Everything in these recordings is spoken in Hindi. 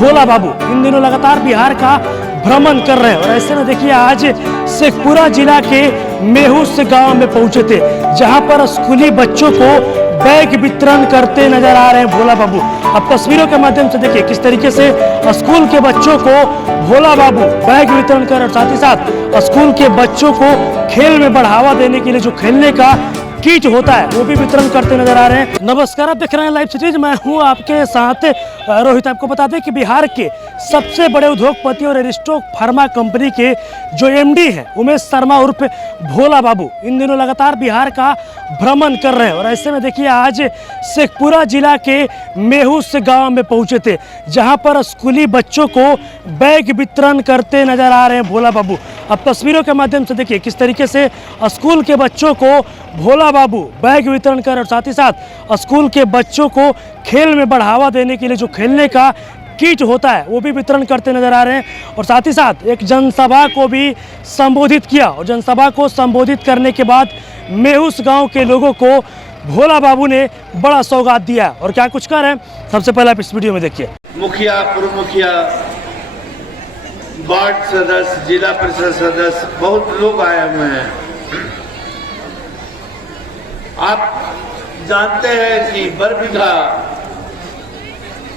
भोला बाबू इन दिनों लगातार बिहार का भ्रमण कर रहे हैं और ऐसे में देखिए आज शेखपुरा जिला के मेहुस गांव में पहुंचे थे, जहां पर स्कूली बच्चों को बैग वितरण करते नजर आ रहे हैं भोला बाबू। अब तस्वीरों के माध्यम से देखिए किस तरीके से स्कूल के बच्चों को भोला बाबू बैग वितरण कर और साथ ही साथ स्कूल के बच्चों को खेल में बढ़ावा देने के लिए जो खेलने का किट होता है वो भी वितरण करते नजर आ रहे हैं। नमस्कार, आप देख रहे हैं लाइव सिटीज, मैं हूं आपके साथ रोहित। आपको बता दें कि बिहार के सबसे बड़े उद्योगपति और एरिस्टो फार्मा कंपनी के जो एमडी है उमेश शर्मा उर्फ भोला बाबू इन दिनों लगातार बिहार का भ्रमण कर रहे हैं और ऐसे में देखिए आज शेखपुरा जिला के मेहुस गांव में पहुंचे थे, जहां पर स्कूली बच्चों को बैग वितरण करते नजर आ रहे हैं भोला बाबू। अब तस्वीरों के माध्यम से देखिए किस तरीके से स्कूल के बच्चों को भोला बाबू बैग वितरण कर और साथ ही साथ स्कूल के बच्चों को खेल में बढ़ावा देने के लिए जो खेलने का किट होता है वो भी वितरण करते नजर आ रहे हैं और साथ ही साथ एक जनसभा को भी संबोधित किया और जनसभा को संबोधित करने के बाद मेहुस गांव के लोगों को भोला बाबू ने बड़ा सौगात दिया और क्या कुछ कर रहे हैं सबसे पहले आप इस वीडियो में देखिए। मुखिया, पूर्व मुखिया, वार्ड सदस्य, जिला परिषद सदस्य, बहुत लोग आए हुए हैं। आप जानते हैं कि बरबीघा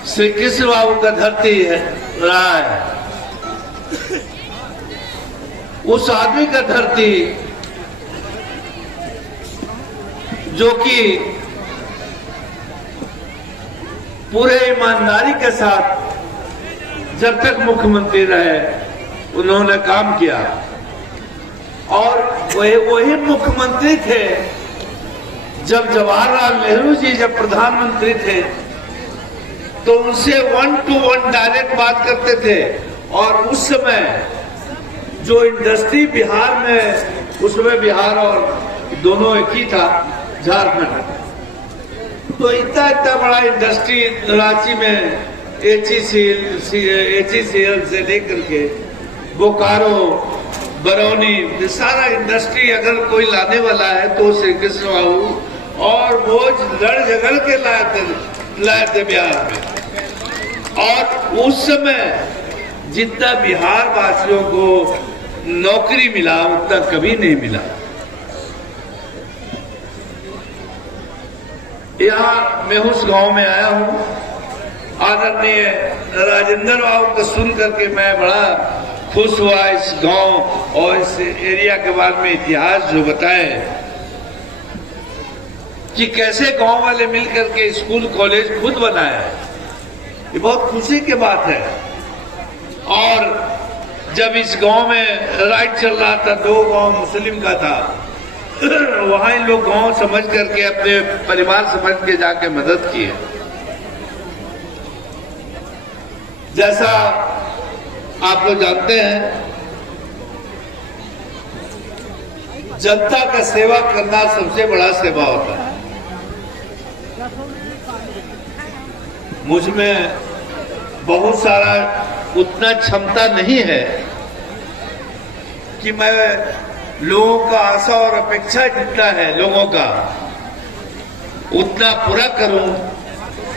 श्री कृष्ण बाबू का धरती है रहा है, उस आदमी का धरती जो कि पूरे ईमानदारी के साथ जब तक मुख्यमंत्री रहे उन्होंने काम किया और वही मुख्यमंत्री थे जब जवाहरलाल नेहरू जी जब प्रधानमंत्री थे तो उनसे 1 to 1 डायरेक्ट बात करते थे। और उस समय जो इंडस्ट्री बिहार में, उसमें बिहार और दोनों एक ही था, झारखंड, तो इतना इतना बड़ा इंडस्ट्री रांची में HECL से लेकर के बोकारो, बरौनी, सारा इंडस्ट्री अगर कोई लाने वाला है तो श्री कृष्ण बाबू और वो लड़ झगड़ के लाए थे बिहार में। और उस समय जितना बिहार वासियों को नौकरी मिला उतना कभी नहीं मिला। यहाँ मेहुस गांव में आया हूँ, आदरणीय राजेंद्र बाबू को सुन करके मैं बड़ा खुश हुआ। इस गांव और इस एरिया के बारे में इतिहास जो बताए कि कैसे गांव वाले मिलकर के स्कूल कॉलेज खुद बनाया है, ये बहुत खुशी की बात है। और जब इस गांव में राइट चल रहा था, 2 गांव मुस्लिम का था, वहां इन लोग गांव समझ करके अपने परिवार समझ के जाके मदद की है। जैसा आप लोग जानते हैं, जनता का सेवा करना सबसे बड़ा सेवा होता है। मुझ में बहुत सारा उतना क्षमता नहीं है कि मैं लोगों का आशा और अपेक्षा जितना है लोगों का उतना पूरा करूं,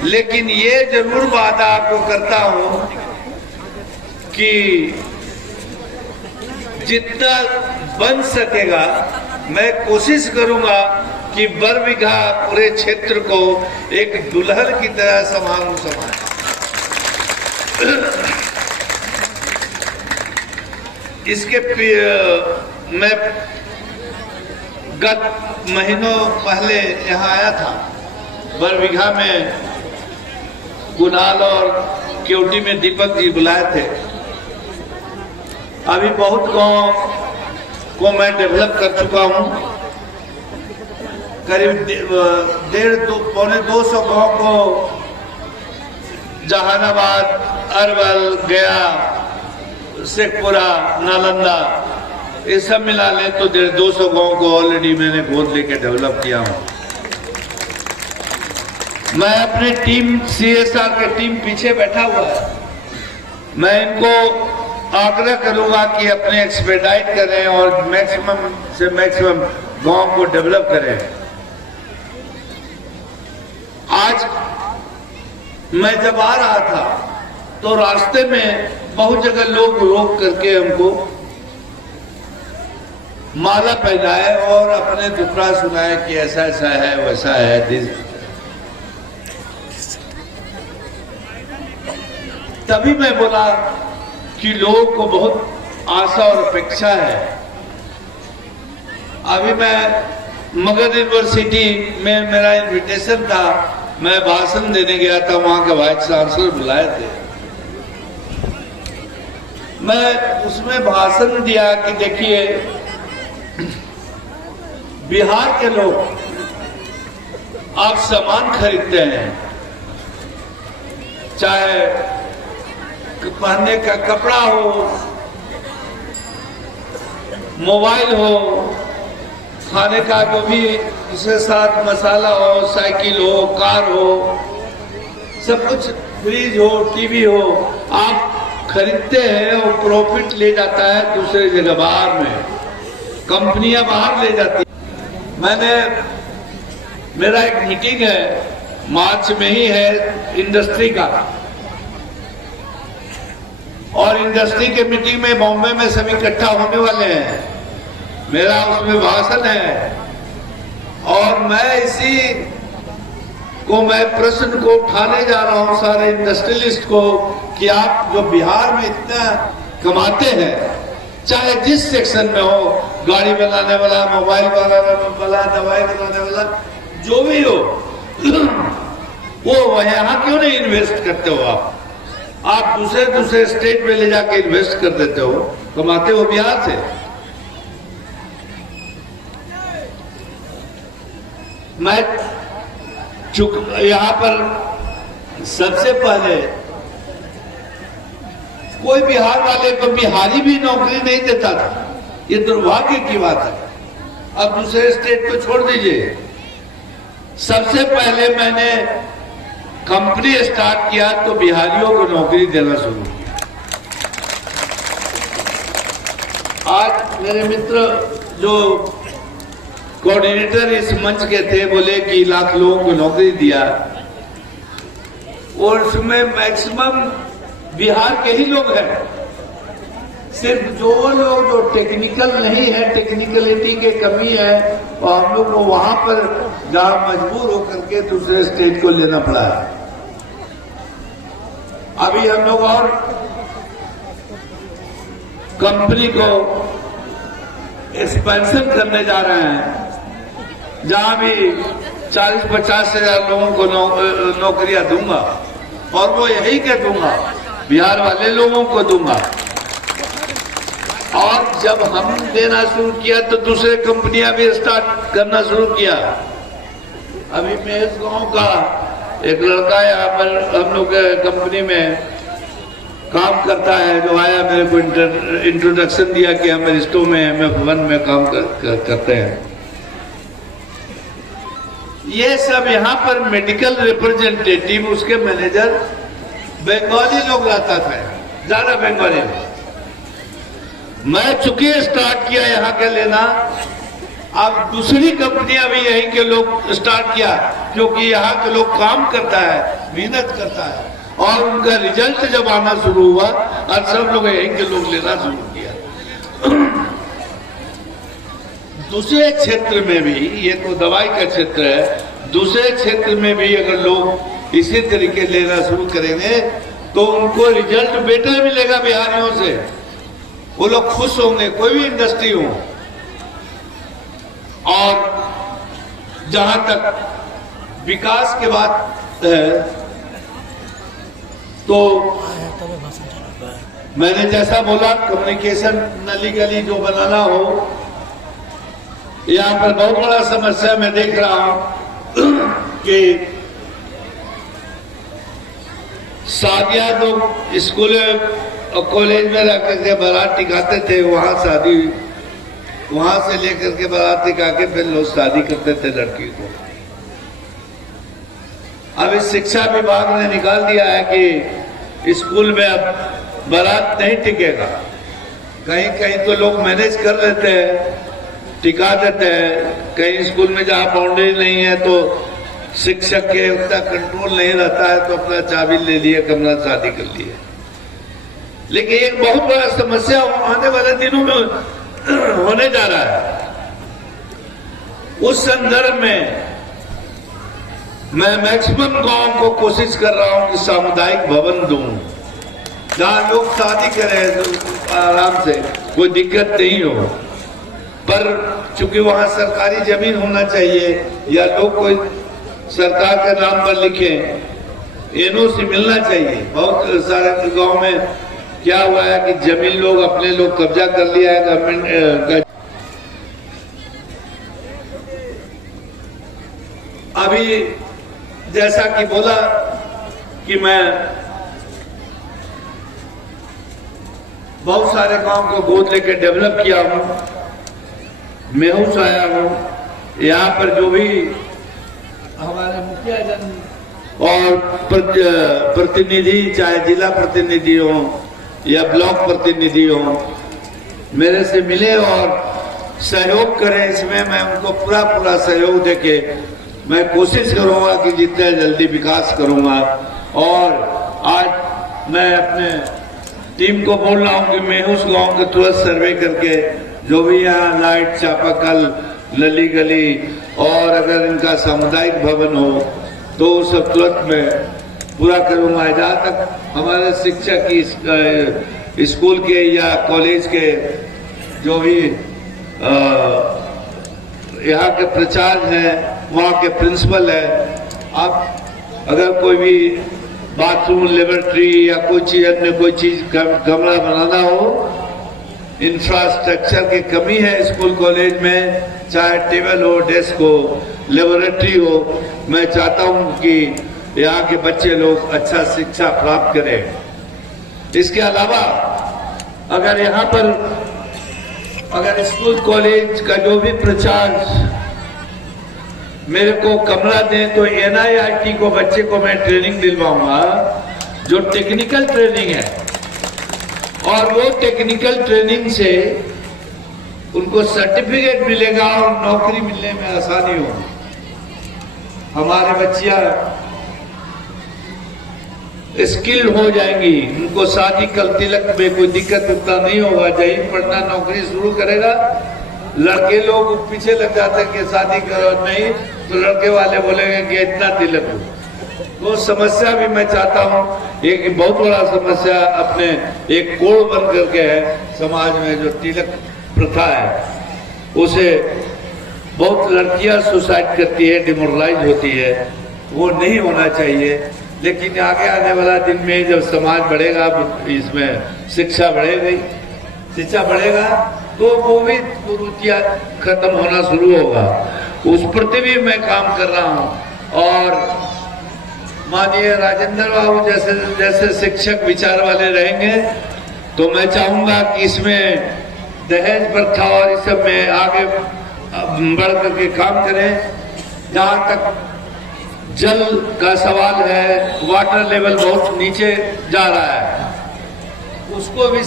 लेकिन ये जरूर वादा आपको करता हूं कि जितना बन सकेगा मैं कोशिश करूंगा कि बरबीघा पूरे क्षेत्र को एक दुल्हन की तरह संभालूं। इसके मैं गत महीनों पहले यहाँ आया था, बरबीघा में कुणाल और केवटी में दीपक जी बुलाए थे। अभी बहुत गांव को मैं डेवलप कर चुका हूँ, करीब 1.5-200 गांव को जहानाबाद, अरवल, गया, शेखपुरा, नालंदा, ये सब मिला ले तो 150-200 गांव को ऑलरेडी मैंने गोद लेके डेवलप किया हूँ। मैं अपनी टीम CSR की टीम पीछे बैठा हुआ है, मैं इनको आग्रह करूंगा कि अपने एक्सपेडाइट करें और मैक्सिमम से मैक्सिमम गांव को डेवलप करें। आज मैं जब आ रहा था तो रास्ते में बहुत जगह लोग रोक करके हमको माला पहनाए और अपने दुखड़ा सुनाए कि ऐसा ऐसा है वैसा है। तभी मैं बोला कि लोगों को बहुत आशा और अपेक्षा है। अभी मैं मगध यूनिवर्सिटी में मेरा इनविटेशन था, मैं भाषण देने गया था, वहां के वाइस चांसलर बुलाए थे। मैं उसमें भाषण दिया कि देखिए बिहार के लोग आप सामान खरीदते हैं, चाहे पहनने का कपड़ा हो, मोबाइल हो, खाने का जो भी उसके साथ मसाला हो, साइकिल हो, कार हो, सब कुछ, फ्रिज हो, टीवी हो, आप खरीदते हैं और प्रॉफिट ले जाता है दूसरी जगह, बाहर में कंपनियां बाहर ले जाती है। मेरा एक मीटिंग है मार्च में ही है इंडस्ट्री का, और इंडस्ट्री के मीटिंग में बॉम्बे में सभी इकट्ठा होने वाले हैं। मेरा उसमें भाषण है और मैं प्रश्न को उठाने जा रहा हूं सारे इंडस्ट्रियलिस्ट को कि आप जो बिहार में इतना कमाते हैं, चाहे जिस सेक्शन में हो, गाड़ी बनाने वाला, मोबाइल बनाने वाला, दवाई बनाने वाला, जो भी हो, वो यहाँ क्यों नहीं इन्वेस्ट करते हो? आप दूसरे स्टेट में ले जाके इन्वेस्ट कर देते हो, कमाते हो बिहार से। मैं यहाँ पर सबसे पहले कोई बिहार वाले को बिहारी भी नौकरी नहीं देता था, ये दुर्भाग्य की बात है। अब दूसरे स्टेट को छोड़ दीजिए। सबसे पहले मैंने कंपनी स्टार्ट किया तो बिहारियों को नौकरी देना शुरू किया। आज मेरे मित्र जो कोऑर्डिनेटर इस मंच के थे बोले कि लाख लोगों को नौकरी दिया, और उसमें मैक्सिमम बिहार के ही लोग हैं। सिर्फ जो लोग जो टेक्निकल नहीं है, टेक्निकलिटी के कमी है, और हम लोग को वहां पर जहां मजबूर होकर के दूसरे स्टेट को लेना पड़ा है। अभी हम लोग और कंपनी को एक्सपेंशन करने जा रहे हैं, जहां भी 40-50 हजार लोगों को नौकरियां दूंगा, और वो यही कह दूंगा, बिहार वाले लोगों को दूंगा। और जब हम देना शुरू किया तो दूसरे कंपनियां भी स्टार्ट करना शुरू किया। अभी मेष गांव का एक लड़का यहाँ पर हम लोग कंपनी में काम करता है, जो आया मेरे को इंट्रोडक्शन दिया कि हम रिस्टो में MF1 में काम करते हैं। ये सब यहाँ पर मेडिकल रिप्रेजेंटेटिव, उसके मैनेजर बंगाली लोग रहता था, ज्यादा बंगाली। मैं चूंकि स्टार्ट किया यहाँ के लेना, अब दूसरी कंपनियां भी यहीं के लोग स्टार्ट किया, क्योंकि यहाँ के लोग काम करता है, मेहनत करता है, और उनका रिजल्ट जब आना शुरू हुआ और सब लोग यहीं के लोग लेना शुरू किया। दूसरे क्षेत्र में भी, ये तो दवाई का क्षेत्र है, दूसरे क्षेत्र में भी अगर लोग इसी तरीके लेना शुरू करेंगे तो उनको रिजल्ट बेटर मिलेगा बिहारियों से, वो लोग खुश होंगे, कोई भी इंडस्ट्री हो। और जहां तक विकास की बात है, तो मैंने जैसा बोला, कम्युनिकेशन नली गली जो बनाना हो, यहाँ पर बहुत बड़ा समस्या मैं देख रहा हूं कि शादियां लोग स्कूल और कॉलेज में रह करके बारात टिकाते थे, वहां शादी, वहां से लेकर के बारात टिका के फिर लोग शादी करते थे लड़की को। अब इस शिक्षा विभाग ने निकाल दिया है कि स्कूल में अब बारात नहीं टिकेगा। कहीं कहीं तो लोग मैनेज कर लेते हैं, टिका देते हैं। कहीं स्कूल में जहाँ बाउंड्री नहीं है तो शिक्षक के उतना कंट्रोल नहीं रहता है तो अपना चाबी ले लिए, कमरा शादी कर लिए। लेकिन एक बहुत बड़ा समस्या आने वाले दिनों में होने जा रहा है। उस संदर्भ में मैं मैक्सिमम गांव को कोशिश कर रहा हूं कि सामुदायिक भवन दूं, जहां लोग शादी करें तो आराम से, कोई दिक्कत नहीं हो। पर चूंकि वहां सरकारी जमीन होना चाहिए या लोग कोई सरकार के नाम पर लिखें, एनओसी मिलना चाहिए। बहुत सारे गांव में क्या हुआ है कि जमीन लोग अपने लोग कब्जा कर लिया है गवर्नमेंट का। अभी जैसा कि बोला कि मैं बहुत सारे गांव को गोद लेकर डेवलप किया हूं, मेहुस आया हूं। यहाँ पर जो भी हमारे मुखिया जन और प्रतिनिधि, चाहे जिला प्रतिनिधि हो या ब्लॉक प्रतिनिधि हो, मेरे से मिले और सहयोग करें। इसमें मैं उनको पूरा पूरा सहयोग देके मैं कोशिश करूंगा कि जितना जल्दी विकास करूंगा। और आज मैं अपने टीम को बोल रहा हूं कि मेहुस गांव के तुरंत सर्वे करके जो भी यहाँ लाइट, चापाकल, नली गली और अगर इनका सामुदायिक भवन हो तो सब तुरंत मैं पूरा करूंगा। जहाँ तक हमारे शिक्षक की स्कूल के या कॉलेज के जो भी यहाँ के प्राचार्य हैं, वहाँ के प्रिंसिपल है, आप अगर कोई भी बाथरूम, लेबोरेटरी या कोई चीज, अन्य कोई चीज कमरा बनाना हो, इंफ्रास्ट्रक्चर की कमी है स्कूल कॉलेज में, चाहे टेबल हो, डेस्क हो, लेबोरेटरी हो, मैं चाहता हूं कि यहाँ के बच्चे लोग अच्छा शिक्षा प्राप्त करें। इसके अलावा अगर यहाँ पर अगर स्कूल कॉलेज का जो भी प्राचार्य मेरे को कमरा दें तो NIIT को बच्चे को मैं ट्रेनिंग दिलवाऊंगा, जो टेक्निकल ट्रेनिंग है, और वो टेक्निकल ट्रेनिंग से उनको सर्टिफिकेट मिलेगा और नौकरी मिलने में आसानी होगी। हमारे बच्चियां स्किल हो जाएंगी, उनको शादी कल तिलक में कोई दिक्कत उतना नहीं होगा। जहीं पढ़ना नौकरी शुरू करेगा, लड़के लोग पीछे लग जाते हैं कि शादी करो, नहीं तो लड़के वाले बोलेंगे कि इतना तिलक हो। वो समस्या भी मैं चाहता हूँ, एक बहुत बड़ा समस्या अपने एक कोड़ बन करके है समाज में, जो तिलक प्रथा है, उसे बहुत लड़कियां सुसाइड करती है, डिमोरलाइज होती है, वो नहीं होना चाहिए। लेकिन आगे आने वाला दिन में जब समाज बढ़ेगा, इसमें शिक्षा बढ़ेगी, शिक्षा बढ़ेगा तो वो भी कुरीतियां खत्म होना शुरू होगा। उस प्रति भी मैं काम कर रहा हूँ। और माननीय राजेंद्र बाबू जैसे जैसे शिक्षक विचार वाले रहेंगे तो मैं चाहूंगा कि इसमें दहेज प्रथा और इस सब में आगे बढ़ करके काम करें। जहाँ तक जल का सवाल है, वाटर लेवल बहुत नीचे जा रहा है, उसको भी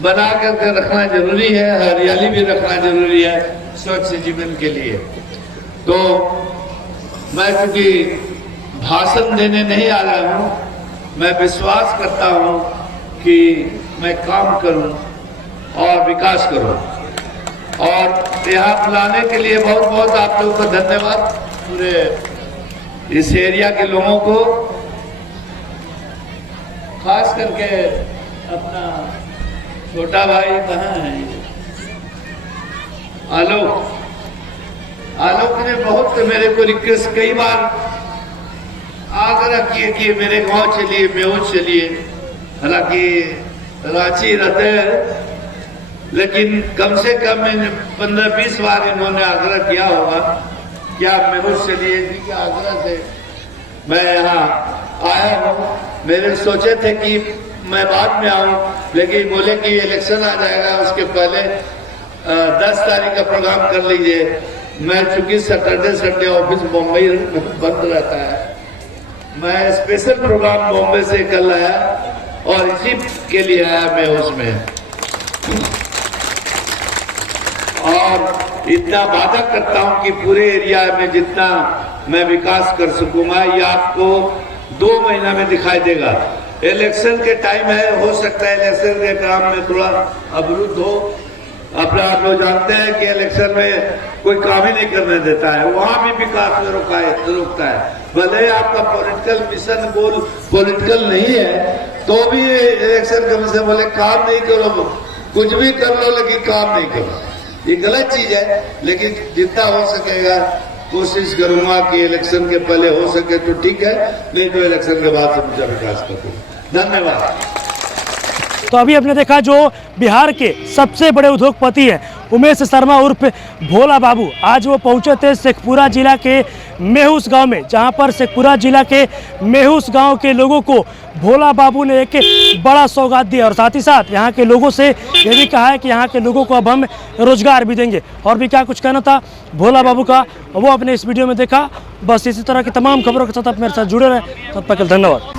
बना करके रखना जरूरी है, हरियाली भी रखना जरूरी है स्वच्छ जीवन के लिए। तो मैं क्योंकि भाषण देने नहीं आ रहा हूं, मैं विश्वास करता हूं कि मैं काम करूं और विकास करूं। और यहाँ बुलाने के लिए बहुत बहुत आप लोगों को धन्यवाद, पूरे इस एरिया के लोगों को, खास करके अपना छोटा भाई कहाँ है, आलोक ने बहुत मेरे को रिक्वेस्ट कई बार आग्रह किए कि मेरे गांव चलिए, मेहुस चलिए। हालांकि रांची रहते हैं, लेकिन कम से कम 15-20 बार इन्होंने आग्रह किया होगा कि आप मेहुस चलिए। इनके आग्रह से मैं यहाँ आया हूँ। मेरे सोचे थे कि मैं बाद में आऊँ, लेकिन बोले कि इलेक्शन आ जाएगा, उसके पहले 10 तारीख का प्रोग्राम कर लीजिए। मैं चूंकि सैटरडे संडे ऑफिस बॉम्बे बंद रहता है, मैं स्पेशल प्रोग्राम बॉम्बे से कल आया और इसी के लिए आया मैं उसमें। और इतना वादा करता हूं कि पूरे एरिया में जितना मैं विकास कर सकूंगा, ये आपको 2 महीना में दिखाई देगा। इलेक्शन के टाइम है, हो सकता है इलेक्शन के काम में थोड़ा अवरुद्ध हो। अपने आप लोग जानते हैं कि इलेक्शन में कोई काम ही नहीं करने देता है, वहां भी विकास में रोकता है। भले ही आपका पॉलिटिकल मिशन गोल पॉलिटिकल नहीं है, तो भी इलेक्शन कमीशन बोले काम नहीं करो, कुछ भी कर लो लेकिन काम नहीं करो। ये गलत चीज है, लेकिन जितना हो सकेगा कोशिश करूंगा कि इलेक्शन के पहले हो सके तो ठीक है, नहीं तो इलेक्शन के बाद समझा विकास करूंगा। धन्यवाद। तो अभी आपने देखा जो बिहार के सबसे बड़े उद्योगपति हैं उमेश शर्मा उर्फ भोला बाबू, आज वो पहुंचे थे शेखपुरा जिला के मेहुस गांव में, जहां पर शेखपुरा जिला के मेहुस गांव के लोगों को भोला बाबू ने एक बड़ा सौगात दिया और साथ ही साथ यहां के लोगों से ये भी कहा है कि यहां के लोगों को अब हम रोजगार भी देंगे। और भी क्या कुछ कहना था भोला बाबू का, वो अपने इस वीडियो में देखा। बस इसी तरह की तमाम खबरों के साथ आप मेरे साथ जुड़े रहे। तब तक के लिए धन्यवाद।